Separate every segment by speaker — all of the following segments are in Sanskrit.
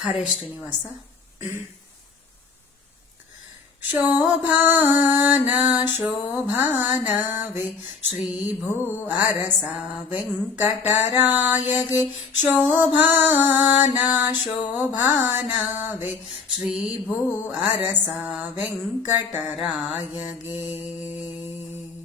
Speaker 1: ಹರೇ ಶ್ರೀನಿವಾಸ. ಶೋಭಾನ ಶೋಭಾನವೇ ಶ್ರೀಭೂ ಅರಸ ವೆಂಕಟರಾಯಗೆ. ಶೋಭಾನ ಶೋಭಾನವೇ ಶ್ರೀಭೂ ಅರಸ ವೆಂಕಟರಾಯಗೆ.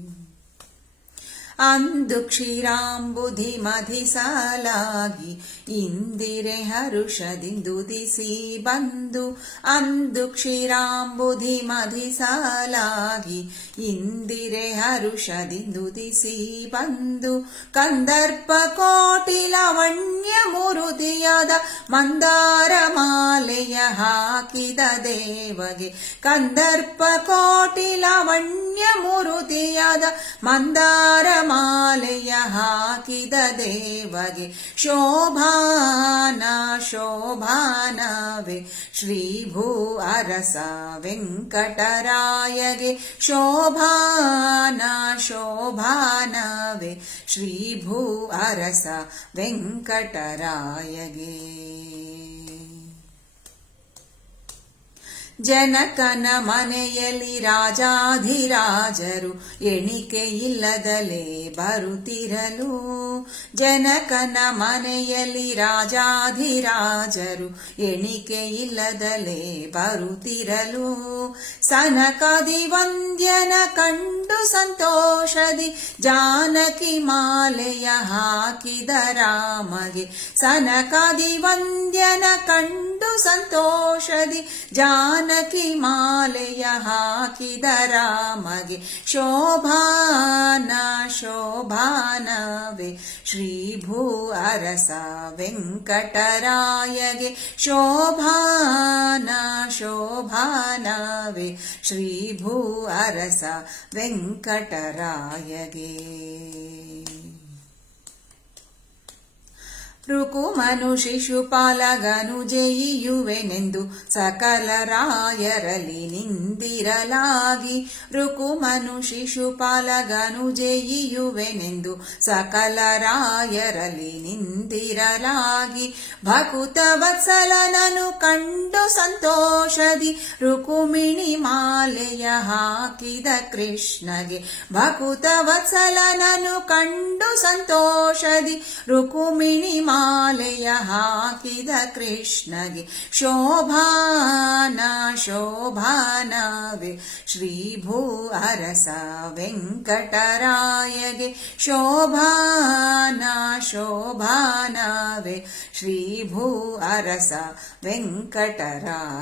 Speaker 1: ಅಂದು ಕ್ಷೀರಾಂಬುಧಿ ಮಧಿಸಲಾಗಿ ಇಂದಿರೆ ಹರುಷದಿಂದುದಿಸಿ ಬಂದು ಅಂದು ಕ್ಷೀರಾಂಬುಧಿ ಮಧಿಸಲಾಗಿ ಇಂದಿರೆ ಹರುಷದಿಂದುದಿಸಿ ಬಂದು ಕಂದರ್ಪ ಕೋಟಿ ಲವಣ್ಯ ಮುರುದಿಯಾದ ಮಂದಾರ ಮಾಲೆಯ ಹಾಕಿದ ದೇವಗೆ ಕಂದರ್ಪ ಕೋಟಿ ಲವಣ್ಯ ಮುರುದಿಯಾದ ಮಂದಾರ पालयः किदेवगे शोभाना शोभानवे श्रीभू अरस वेङ्कटरायगे। शोभाना शोभानवे श्रीभू अरस वेङ्कटरायगे। ಜನಕನ ಮನೆಯಲ್ಲಿ ರಾಜಾಧಿರಾಜರು ಎಣಿಕೆಯಿಲ್ಲದಲೇ ಬರುತ್ತಿರಲು. ಜನಕನ ಮನೆಯಲ್ಲಿ ರಾಜಾಧಿರಾಜರು ಎಣಿಕೆಯಿಲ್ಲದಲೇ ಬರುತ್ತಿರಲು. ಸನಕದಿ ವಂದ್ಯನ ಕಂಡು ಸಂತೋಷದಿ ಜಾನಕಿ ಮಾಲೆಯ ಹಾಕಿದ ರಾಮಗೆ ಸನಕದಿ ವಂದ್ಯನ ಕಂಡು ಸಂತೋಷದಿ ಜಾನಕಿ ಮಾಲೆಯ ಹಾಕಿದ ರಾಮಗೆ ಶೋಭಾನ ಶೋಭಾನವೇ ಶ್ರೀಭೂ ಅರಸ ವೆಂಕಟರಾಯಗೆ ಶೋಭಾನ ಶೋಭಾನವೇ ಶ್ರೀಭೂ ಅರಸ வெங்கடராயகே. ರುಕುಮನು ಜಯಿಯುವೆನೆಂದು ಸಕಲ ರಾಯರಲ್ಲಿ ನಿಂದಿರಲಾಗಿ. ರುಕುಮನು ಜಯಿಯುವೆನೆಂದು ಸಕಲ ರಾಯರಲ್ಲಿ ನಿಂದಿರಲಾಗಿ. ಭಕುತ ವತ್ಸಲನನು ಕಂಡು ಸಂತೋಷದಿ. ರುಕುಮಿಣಿ ಮಾಲೆಯ ಹಾಕಿದ ಕೃಷ್ಣಗೆ ಭಕುತ ವತ್ಸಲನನು ಕಂಡು ಸಂತೋಷದಿ. ರುಕುಮಿಣಿ आलय हाकिद कृष्णगे शोभाना शोभानावे श्रीभू अरस वेङ्कटरायगे शोभाना शोभानावे श्रीभू अरस वेङ्कटरायगे।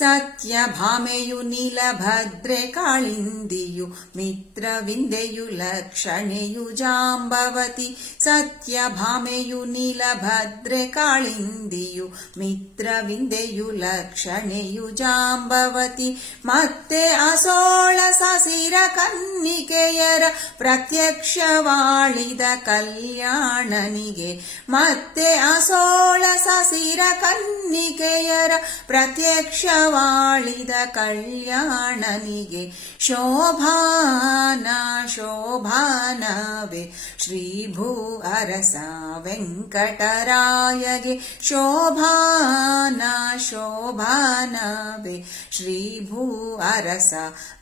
Speaker 1: ಸತ್ಯಭಾಮೆಯು ನೀಲಭದ್ರೆ ಕಾಳಿಂದಿಯು ಮಿತ್ರವಿಂದೆಯು ಲಕ್ಷಣೆಯು ಜಾಂಬವತಿ ಸತ್ಯಭಾಮೆಯು ನೀಲಭದ್ರೆ ಕಾಳಿಂದಿಯು ಮಿತ್ರವಿಂದೆಯು ಲಕ್ಷಣೆಯು ಜಾಂಬವತಿ ಮತ್ತೆ ಅಸೋಳ ಸಸಿರ ಕನ್ನಿಕೆಯರ ಪ್ರತ್ಯಕ್ಷವಾಳಿದ ಕಲ್ಯಾಣನಿಗೆ ಮತ್ತೆ ಅಸೋಳ ಸಸಿರ ಕನ್ನಿಕೆಯರ ಪ್ರತ್ಯಕ್ಷವಾಳಿದ ಕಲ್ಯಾಣನಿಗೆ ಶೋಭಾನ ಶೋಭಾನವೇ. ಶ್ರೀಭೂ ಅರಸ ವೆಂಕಟರಾಯಗೆ ಶೋಭಾನ ಶೋಭಾನವೇ. ಶ್ರೀಭೂ ಅರಸ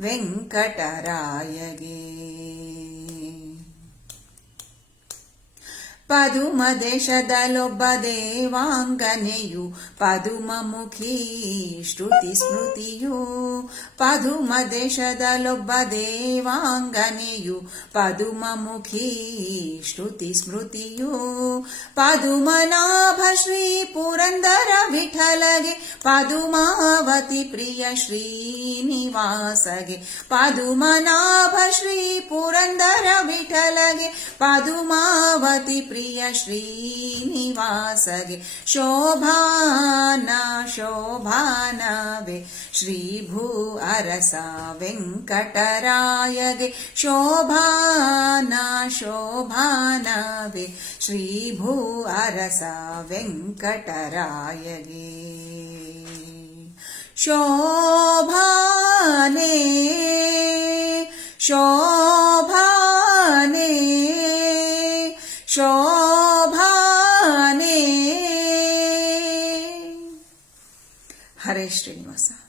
Speaker 1: ವೆಂಕಟರಾಯಗೆ. ಪದುಮ ದೇಶದಲ್ಲೊಬ್ಬ ದೇವಾಂಗನೆಯು ಪದುಮಮುಖಿ ಶ್ರುತಿ ಸ್ಮೃತಿಯು ಪದುಮ ದೇಶದಲ್ಲೊಬ್ಬ ದೇವಾಂಗನೆಯು ಪದುಮಮುಖಿ ಶ್ರುತಿ ಸ್ಮೃತಿಯು ಪದುಮನಾಭ ಶ್ರೀ ಪುರಂದರ ವಿಠಲಗೆ ಪದುಮಾವತಿ ಪ್ರಿಯ ಶ್ರೀನಿವಾಸಗೆ ಪದುಮನಾಭ ಶ್ರೀ ಪುರಂದರ ವಿಠಲಗೆ ಪದುಮಾವತಿ ಪ್ರಿಯ प्रिय श्रीनिवासरे शोभाना शोभानवे श्रीभू अरसा वेङ्कटरायगे शोभाना शोभानवे श्रीभू अरसा वेङ्कटरायगे शो શોભાને હરે શ્રીનિવાસા